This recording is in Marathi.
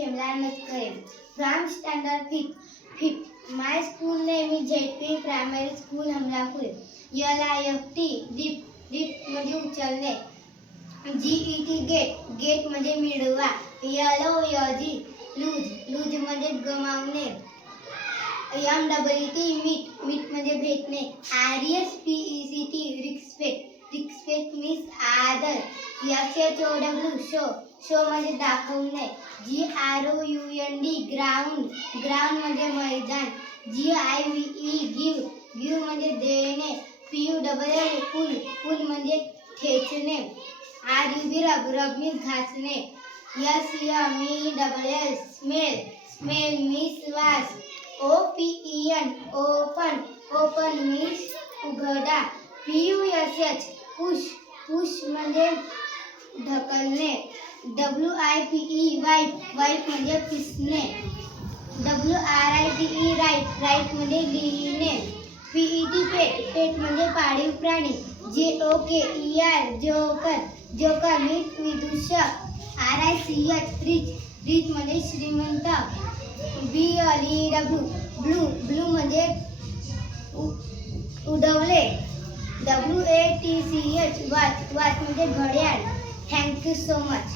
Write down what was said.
Kemlan Maskare from standard 5th. My school name is JP Primary School Hamlapur. LIFT dip म्हणजे उचलणे. GET गेट म्हणजे मिळवा. LOG लूज म्हणजे गमावणे. MWT मीट म्हणजे भेटणे. RSPECT रिस्पेक्ट मीन्स आदर. SHOW शो म्हणजे दाखवणे. GROUND ग्राउंड म्हणजे मैदान. GIVE गिव्ह म्हणजे देणे. PULL पुल म्हणजे खेचणे. RUB मीन्स घासणे. SMELL स्मेल मीन्स वास. OPEN ओपन मीन्स उघडा. PUSH पुश म्हणजे ढकलणे. WIPE वाईप म्हणजे पिसणे. WRITE राईट म्हणजे लिहिणे. PET पेट म्हणजे पाळीव प्राणी. JOKER जोकर मीन्स विदूषक. RICH रिच म्हणजे श्रीमंत. ब्लू म्हणजे उडवले. WATCH वाच म्हणजे घड्याळ. Thank you so much.